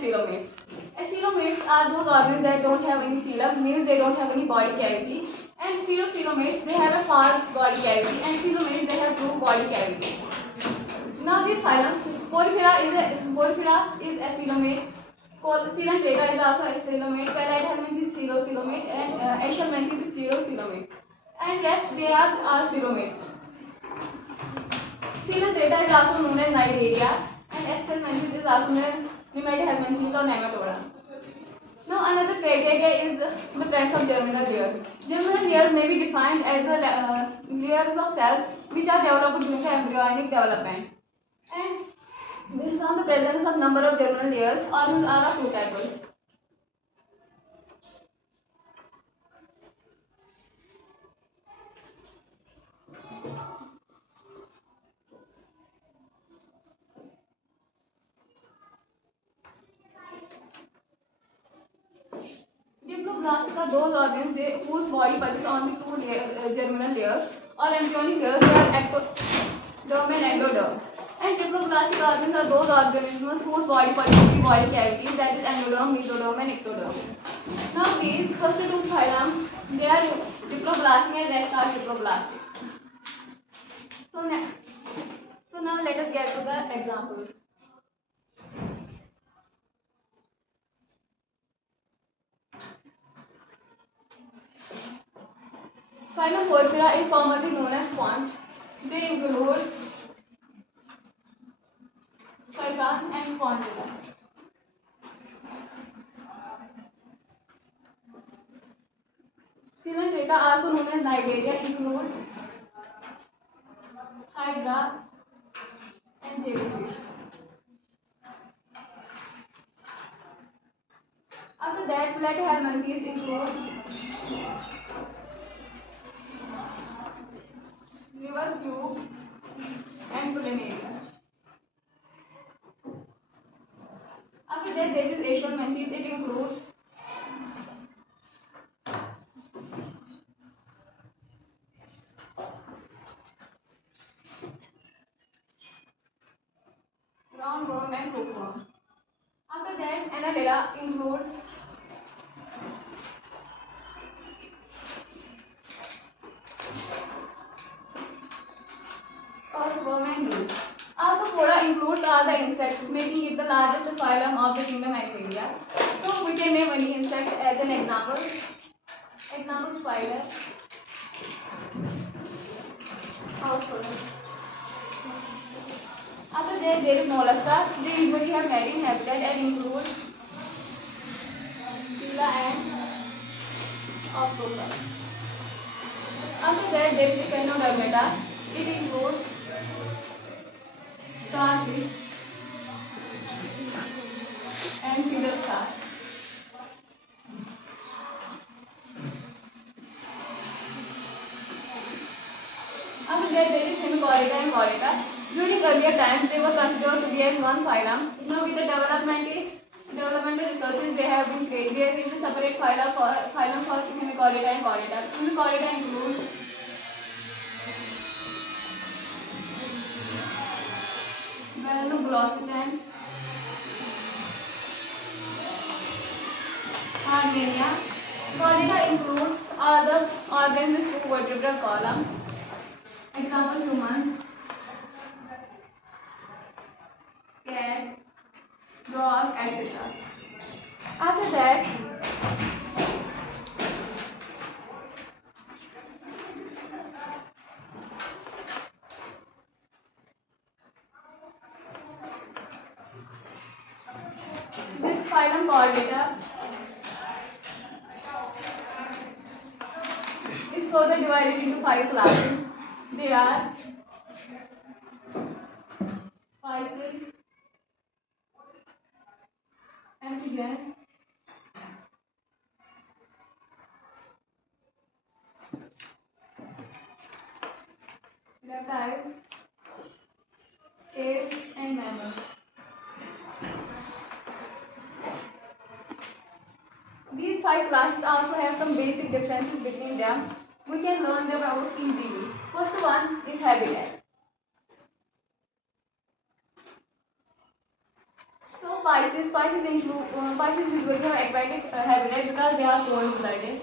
coelomates. Coelomates are those organs that don't have any coelom, means they don't have any body cavity. And coelomates, they have a false body cavity, and coelomates, they have true body cavity. Now these phylums, Porphyra is a coelomate, Coelenterata is also a coelomate, Palaeohelminth is coelomate, and Aschelminth is coelomate. And rest they are all coelomates. Coelenterata is also known as Cnidaria, and Aschelminth is also known as Nematohelminthes or Nematoda. Now another criteria is the presence of germinal layers. Germinal layers may be defined as the layers of cells which are developed during the embryonic development. And based on the presence of number of germinal layers, organs are of two types. Diploblastic are those organs whose body consists only two germinal layers or embryonic layers. They are ectoderm and endoderm. And triploblastic organs are those organisms whose body consists of body cavities, that is endoderm, mesoderm and ectoderm. Now these first two phylum, they are diploblastic and rest are triploblastic. So now let us get to the examples. Phylum Porphyra is commonly known as sponge. They include python and sponges. Coelenterata, also known as Cnidaria, includes hydra and jellyfish. After that, Platyhelminthes includes liver tube and planaria. After that, there is Aschelminth. It includes roundworm and hookworm. After that, Annelida includes earthworm and leaves. Arthropoda includes all the insects, making it the largest phylum of the kingdom Animalia. So we can name any insect as an example. Example: spider, housefly. After that, there is mollusca. They usually have marine habitat and include Scylla and Octopus. After that, there is Echinodermata. It includes starfish and feeder stars. After that, there is Hemichordae and Chordata. During earlier times, they were considered to be as one phylum. Now, with the developmental researches, they have been created. There is a separate phylum for Hemichordae and Chordata. Hemichordae includes Melanoglossus and Armenia. Chordata includes all the organs with two vertebral columns. Example: humans, cat, dog, etc. After that, this phylum Chordata is further divided into 5 classes. They are Pisces, Amphibians, reptiles, apes, and mammals. These 5 classes also have some basic differences between them. We can learn them out easily. First one is habitat. So Pisces Pisces usually have aquatic habitat because they are cold-blooded,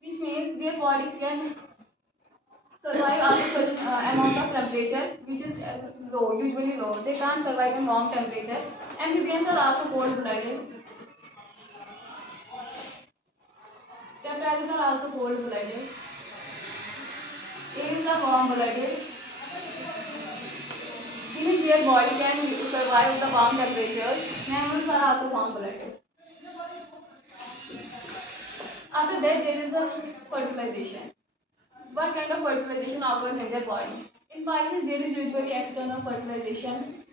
which means their bodies can survive up to certain amount of temperature, which is low, usually low. They can't survive in warm temperature. Amphibians are also cold-blooded. Reptiles are also cold-blooded. Aves are warm-blooded. Even their body can survive the warm temperatures. Mammals are also warm-blooded. After that, there is the fertilization. What kind of fertilization occurs in their body? In Pisces, there is usually external fertilization,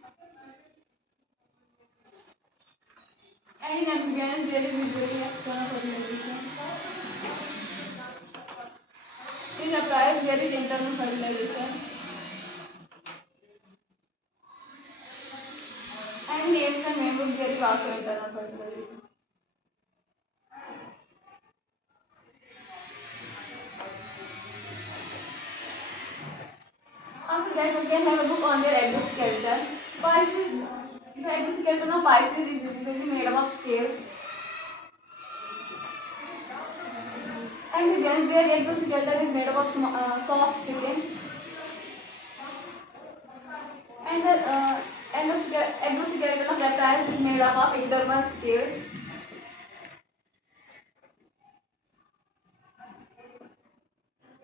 and in amphibians, there is usually external fertilization. In reptiles, there is internal fertilization, and in apes and mammals, there is also internal fertilization. After that, we can have a look on their exoskeleton. Pisces, the exoskeleton of Pisces is usually made up of scales. Amphibians, their exoskeleton is made up of soft skin, and the exoskeleton of reptiles is made up of ectodermal scales.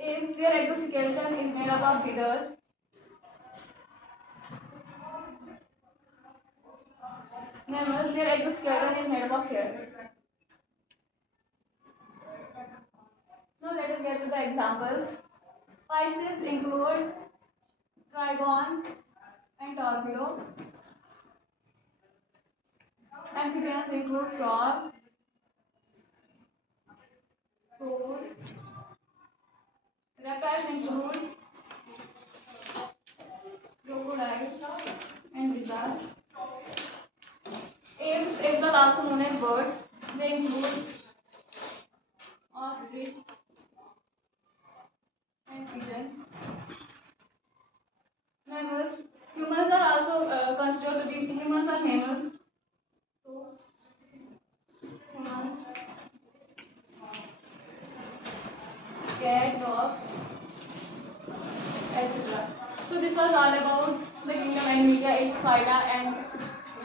Apes, their exoskeleton is made up of withers. Mammals, their exoskeleton is made up of hairs. Now let us get to the examples. Pisces include trigon and torpedo. Amphibians include frog, toad. Reptiles include crocodile and lizard. Apes are also known as birds. They include ostrich and pigeon. Mammals. Humans are also considered to be humans are mammals. So humans, cat, dog, etc. So this was all about the kingdom Animalia, its phyla, and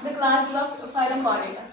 the classes of phylum Chordata.